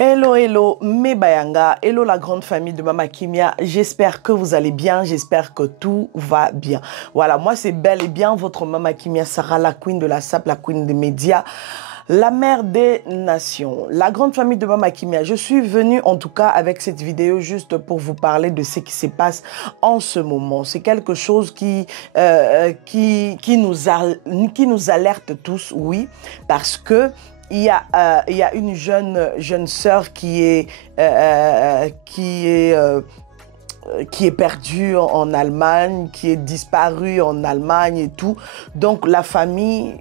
Hello, hello, mes bayanga, hello la grande famille de Mama Kimia, j'espère que vous allez bien, j'espère que tout va bien. Voilà, moi c'est bel et bien votre Mama Kimia Sarah, la queen de la SAP, la queen des médias, la mère des nations, la grande famille de Mama Kimia. Je suis venue en tout cas avec cette vidéo juste pour vous parler de ce qui se passe en ce moment. C'est quelque chose qui nous alerte tous, oui, parce que il y a une jeune sœur qui est perdue en Allemagne, qui est disparue en Allemagne et tout. Donc la famille,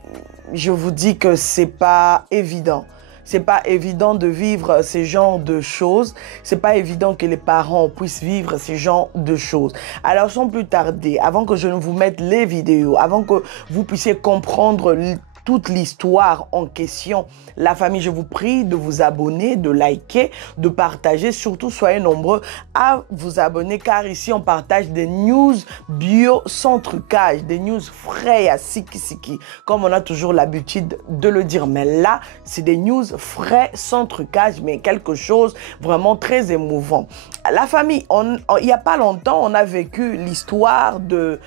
je vous dis que c'est pas évident. C'est pas évident de vivre ces genres de choses. C'est pas évident que les parents puissent vivre ces genres de choses. Alors sans plus tarder, avant que je ne vous mette les vidéos, avant que vous puissiez comprendre toute l'histoire en question, la famille, je vous prie de vous abonner, de liker, de partager. Surtout, soyez nombreux à vous abonner car ici, on partage des news bio sans trucage, des news frais à siki, comme on a toujours l'habitude de le dire. Mais là, c'est des news frais sans trucage, mais quelque chose vraiment très émouvant. La famille, il n'y a pas longtemps, on a vécu l'histoire de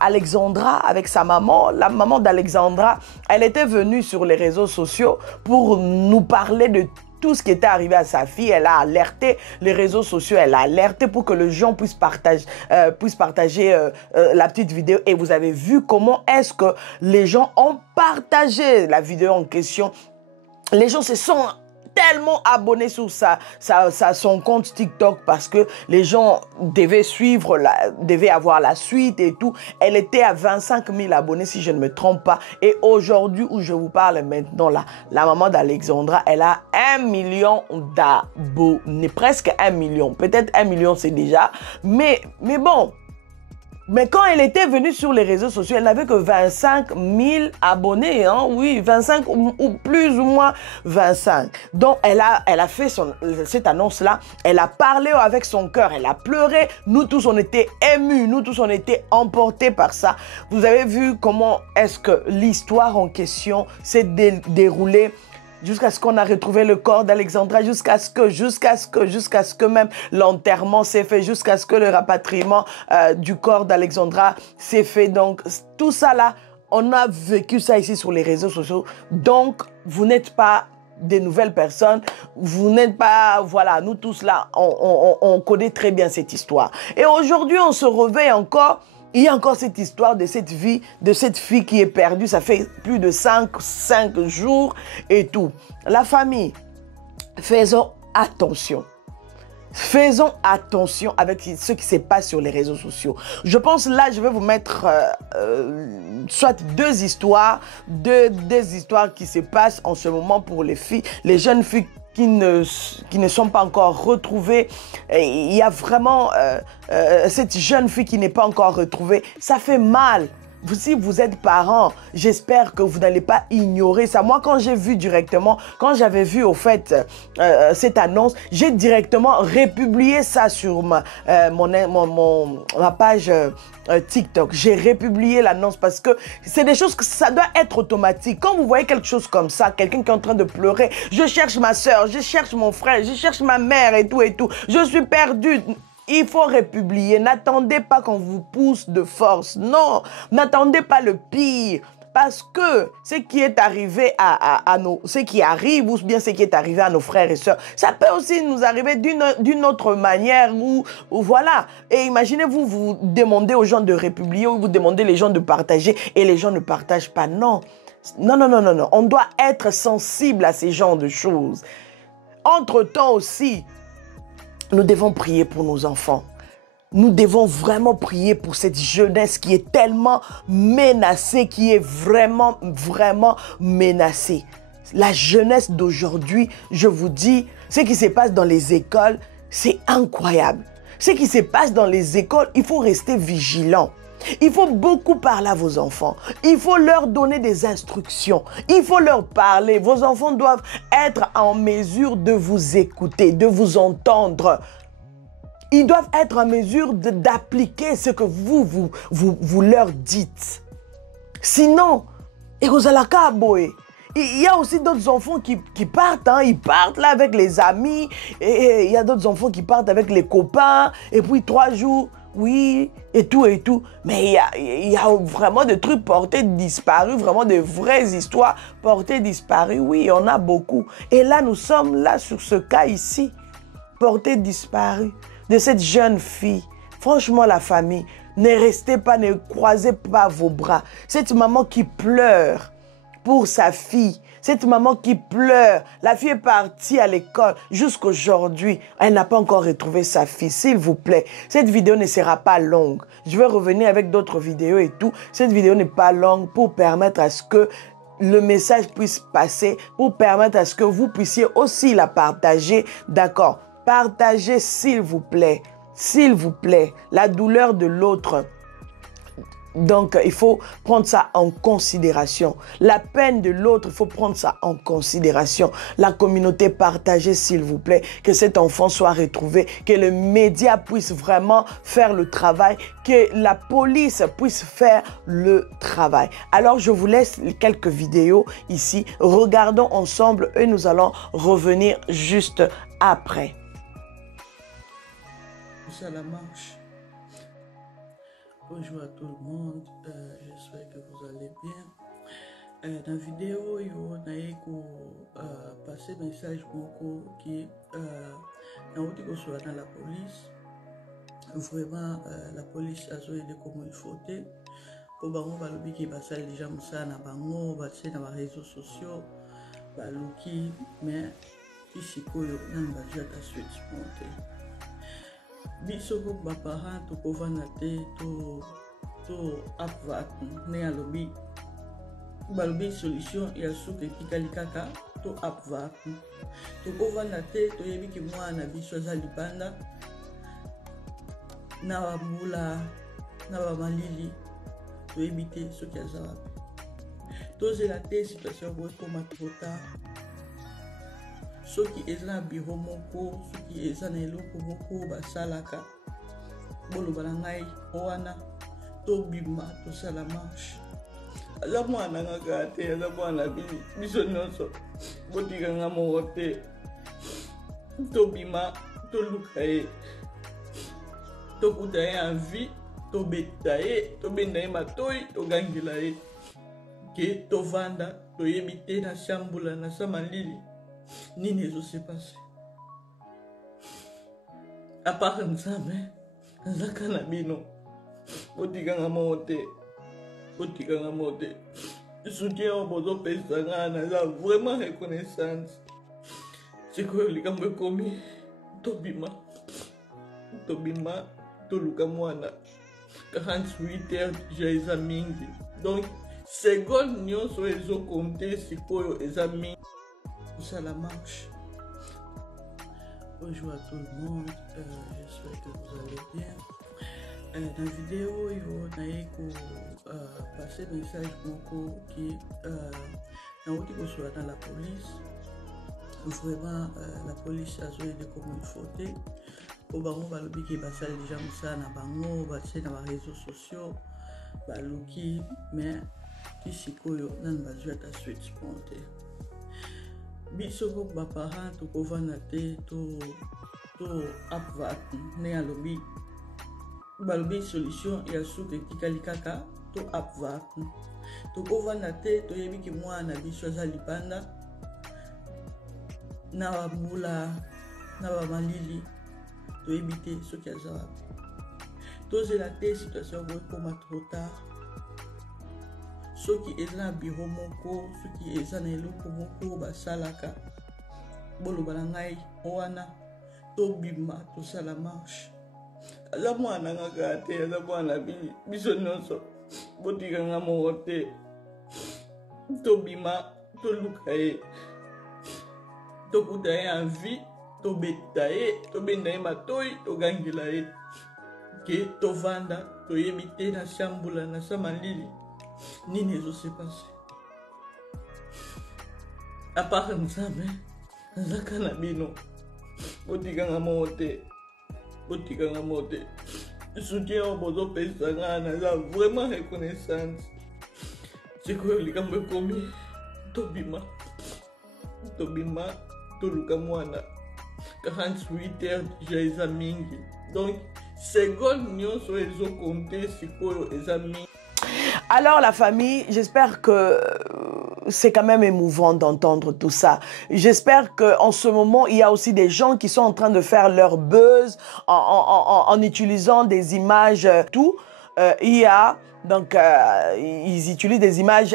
Alexandra avec sa maman. La maman d'Alexandra, elle était venue sur les réseaux sociaux pour nous parler de tout ce qui était arrivé à sa fille. Elle a alerté les réseaux sociaux, elle a alerté pour que les gens puissent partager la petite vidéo. Et vous avez vu comment est-ce que les gens ont partagé la vidéo en question. Les gens se sont tellement abonnés sur son compte TikTok parce que les gens devaient avoir la suite et tout. Elle était à 25 000 abonnés si je ne me trompe pas. Et aujourd'hui où je vous parle maintenant, la maman d'Alexandra, elle a 1 million d'abonnés. Presque 1 million. Peut-être 1 million c'est déjà. Mais bon. Mais quand elle était venue sur les réseaux sociaux, elle n'avait que 25 000 abonnés, hein? Oui, 25 ou plus ou moins 25. Donc, elle a fait cette annonce-là. Elle a parlé avec son cœur, elle a pleuré. Nous tous, on était émus, nous tous, on était emportés par ça. Vous avez vu comment est-ce que l'histoire en question s'est déroulée jusqu'à ce qu'on a retrouvé le corps d'Alexandra, jusqu'à ce que même l'enterrement s'est fait, jusqu'à ce que le rapatriement du corps d'Alexandra s'est fait. Donc, tout ça là, on a vécu ça ici sur les réseaux sociaux. Donc, vous n'êtes pas des nouvelles personnes, vous n'êtes pas, voilà, nous tous là, on connaît très bien cette histoire. Et aujourd'hui, on se réveille encore. Il y a encore cette histoire de cette fille qui est perdue. Ça fait plus de 5 jours et tout. La famille, faisons attention. Faisons attention avec ce qui se passe sur les réseaux sociaux. Je pense là, je vais vous mettre soit deux histoires qui se passent en ce moment pour les filles, les jeunes filles qui ne sont pas encore retrouvées. Et il y a vraiment cette jeune fille qui n'est pas encore retrouvée. Ça fait mal. Si vous êtes parents, j'espère que vous n'allez pas ignorer ça. Moi, quand j'ai vu directement, quand j'avais vu au fait cette annonce, j'ai directement republié ça sur ma page TikTok. J'ai republié l'annonce parce que c'est des choses que ça doit être automatique. Quand vous voyez quelque chose comme ça, quelqu'un qui est en train de pleurer, je cherche ma soeur, je cherche mon frère, je cherche ma mère et tout, je suis perdue. Il faut republier. N'attendez pas qu'on vous pousse de force. Non, n'attendez pas le pire. Parce que ce qui est arrivé ce qui arrive, ou bien ce qui est arrivé à nos frères et sœurs, ça peut aussi nous arriver d'une autre manière ou voilà. Et imaginez-vous, vous demandez aux gens de republier ou vous demandez les gens de partager et les gens ne partagent pas. Non. Non. On doit être sensible à ces genres de choses. Entre-temps aussi, nous devons prier pour nos enfants. Nous devons vraiment prier pour cette jeunesse qui est tellement menacée, qui est vraiment menacée. La jeunesse d'aujourd'hui, je vous dis, ce qui se passe dans les écoles, c'est incroyable. Ce qui se passe dans les écoles, il faut rester vigilant. Il faut beaucoup parler à vos enfants. Il faut leur donner des instructions. Il faut leur parler. Vos enfants doivent être en mesure de vous écouter, de vous entendre. Ils doivent être en mesure d'appliquer ce que vous leur dites. Sinon, Il y a aussi d'autres enfants qui partent, hein. Ils partent là avec les amis. Et il y a d'autres enfants qui partent avec les copains. Et puis 3 jours, oui, et tout, et tout. Mais il y a vraiment des trucs portés disparus, vraiment de vraies histoires portées disparues. Oui, il y en a beaucoup. Et là, nous sommes là sur ce cas ici, porté disparu, de cette jeune fille. Franchement, la famille, ne restez pas, ne croisez pas vos bras. Cette maman qui pleure pour sa fille, cette maman qui pleure, la fille est partie à l'école jusqu'aujourd'hui, elle n'a pas encore retrouvé sa fille, s'il vous plaît. Cette vidéo ne sera pas longue. Je vais revenir avec d'autres vidéos et tout. Cette vidéo n'est pas longue pour permettre à ce que le message puisse passer, pour permettre à ce que vous puissiez aussi la partager. D'accord? Partagez, s'il vous plaît. S'il vous plaît, la douleur de l'autre. Donc, il faut prendre ça en considération. La peine de l'autre, il faut prendre ça en considération. La communauté, partagez, s'il vous plaît, que cet enfant soit retrouvé, que les médias puissent vraiment faire le travail, que la police puisse faire le travail. Alors, je vous laisse quelques vidéos ici. Regardons ensemble et nous allons revenir juste après. Ça la marche. Bonjour à tout le monde, j'espère que vous allez bien. Dans la vidéo, on a passé un message qui dans la police. Vraiment, la police a aidé comme il faut. Pour que qui passe les gens ça na bango, passer dans les réseaux sociaux, mais ici quoi, on a déjà la suite montée. Biso ko baparent to kovanda te to apvat ne alobi balobi solution ya suke tikali kaka to apvat to kovanda te to yebi ki mwana biso aza libanda na bambula na bamalili to yebi te soki aza wapi tozela te situation ko ekoma trop tard. Soki eza na biro moko, soki eza na eloko moko basalaka boloba na ngai wana tobima tosala marche. Aza mwana ngaka te, aza mwana biso nyonso botikanga moko te, tobima toluka ye, tokuta ye en vie, tobeta ye, tobenda ye matoi, togangela ye ke tovanda toyebi te na shambula na samalili nini ezo passé. À part nzambe nzaka na bino botikanga mote soutien au bozo pesanga naza vraiment reconnaissance sikoyo likambo ekomi tobima toluka mwana 48 heures déjà eza mingi, donc seconde nyonso ezokonte sikoyo eza mingi. Ça la marche. Bonjour à tout le monde, j'espère que vous allez bien. Dans la vidéo, on a passé un message qui dans la police. Vraiment, la police a aidé comme il faut. Pour que qui passe les gens ça na bango, passer dans les réseaux sociaux, mais ici quoi, on a besoin de la suite montée. Biso ko baparent to kovanda te to apvat ne alobi balobi solution ya suke tikali kaka to apvat to kovanda te to yebi ki mwana biso aza libanda na bambula na bamalili to yebi te soki aza wapi tozela te situation ko ekoma trop tard. Soki eza na biro moko, soki eza na eloko moko basalaka boloba na ngai wana tobima tosala marche. Aza mwana ngaka te, aza mwana biso nyonso botikanga moko te, tobima toluka ye, tokuta ye en vie, tobeta ye, tobenda ye matoi, togangela ye ke tovanda toyebi te na shambula na samalili nini ezo passé. À part nzambe nzaka na bino botikanga mote soutien au bozo pesanga naza vraiment reconnaissance sikoyo likambo ekomi tobima toluka mwana 48 heures déjà eza mingi donc seconde nyonso ezokonte sikoyo eza mingi. Alors la famille, j'espère que c'est quand même émouvant d'entendre tout ça. J'espère qu'en ce moment, il y a aussi des gens qui sont en train de faire leur buzz en utilisant des images, tout. Donc, ils utilisent des images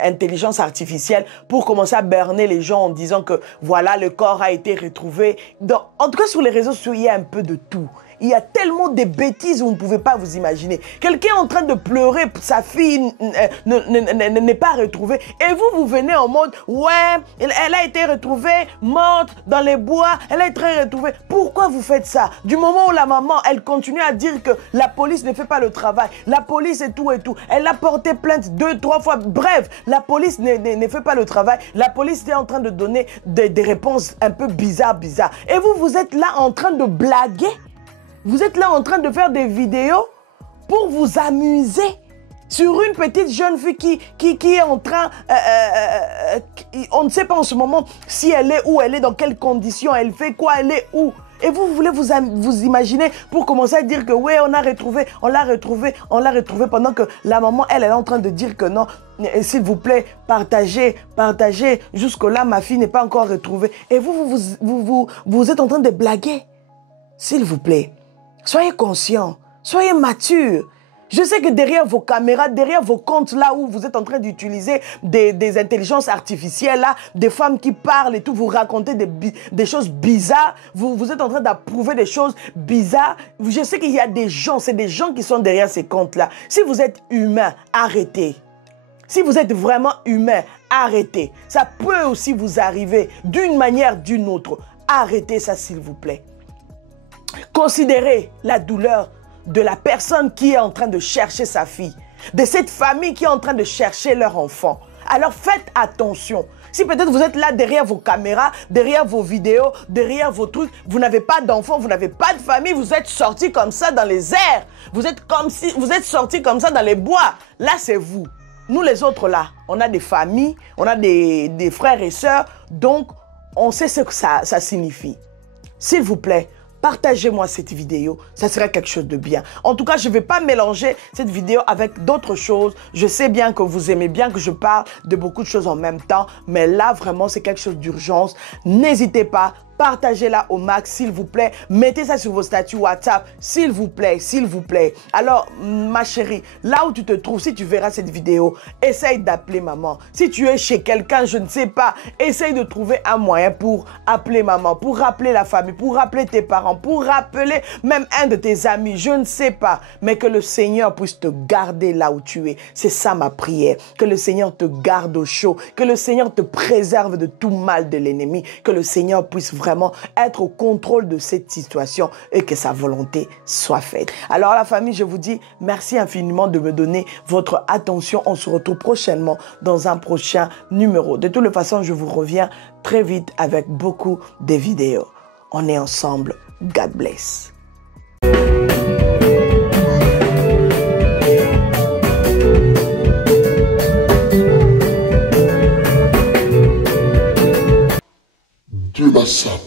intelligence artificielle pour commencer à berner les gens en disant que voilà, le corps a été retrouvé. Donc, en tout cas, sur les réseaux sociaux, il y a un peu de tout. Il y a tellement de bêtises, vous ne pouvez pas vous imaginer. Quelqu'un est en train de pleurer, sa fille n'est pas retrouvée. Et vous venez en mode, ouais, elle a été retrouvée morte dans les bois, elle a été retrouvée. Pourquoi vous faites ça? Du moment où la maman, elle continue à dire que la police ne fait pas le travail, la police et tout. Elle a porté plainte 2, 3 fois. Bref, la police ne fait pas le travail. La police est en train de donner des réponses un peu bizarres. Et vous êtes là en train de blaguer. Vous êtes là en train de faire des vidéos pour vous amuser sur une petite jeune fille qui est en train... on ne sait pas en ce moment si elle est où, elle est dans quelles conditions, elle fait quoi, elle est où. Et vous voulez vous imaginer pour commencer à dire que oui, on l'a retrouvé pendant que la maman, elle est en train de dire que non, s'il vous plaît, partagez. Jusque-là, ma fille n'est pas encore retrouvée. Et vous êtes en train de blaguer. S'il vous plaît. Soyez conscients, soyez matures. Je sais que derrière vos caméras, derrière vos comptes là où vous êtes en train d'utiliser des intelligences artificielles, là, des femmes qui parlent et tout, vous racontez des choses bizarres, vous êtes en train d'approuver des choses bizarres. Je sais qu'il y a des gens, c'est des gens qui sont derrière ces comptes-là. Si vous êtes humain, arrêtez. Si vous êtes vraiment humain, arrêtez. Ça peut aussi vous arriver d'une manière ou d'une autre. Arrêtez ça, s'il vous plaît. Considérez la douleur de la personne qui est en train de chercher sa fille, de cette famille qui est en train de chercher leur enfant. Alors faites attention. Si peut-être vous êtes là derrière vos caméras, derrière vos vidéos, derrière vos trucs, vous n'avez pas d'enfant, vous n'avez pas de famille, vous êtes sortis comme ça dans les airs. Vous êtes sortis comme ça dans les bois. Là, c'est vous. Nous, les autres, là, on a des familles, on a des frères et sœurs, donc on sait ce que ça signifie. S'il vous plaît, partagez-moi cette vidéo, ça serait quelque chose de bien. En tout cas, je ne vais pas mélanger cette vidéo avec d'autres choses. Je sais bien que vous aimez bien que je parle de beaucoup de choses en même temps, mais là, vraiment, c'est quelque chose d'urgence. N'hésitez pas, partagez-la au max, s'il vous plaît. Mettez ça sur vos statuts WhatsApp, s'il vous plaît, s'il vous plaît. Alors, ma chérie, là où tu te trouves, si tu verras cette vidéo, essaye d'appeler maman. Si tu es chez quelqu'un, je ne sais pas, essaye de trouver un moyen pour appeler maman, pour rappeler la famille, pour rappeler tes parents, pour rappeler même un de tes amis, je ne sais pas. Mais que le Seigneur puisse te garder là où tu es. C'est ça ma prière. Que le Seigneur te garde au chaud. Que le Seigneur te préserve de tout mal de l'ennemi. Que le Seigneur puisse vraiment être au contrôle de cette situation et que sa volonté soit faite. Alors la famille, je vous dis merci infiniment de me donner votre attention. On se retrouve prochainement dans un prochain numéro. De toute façon, je vous reviens très vite avec beaucoup de vidéos. On est ensemble. God bless. Dieu la sape.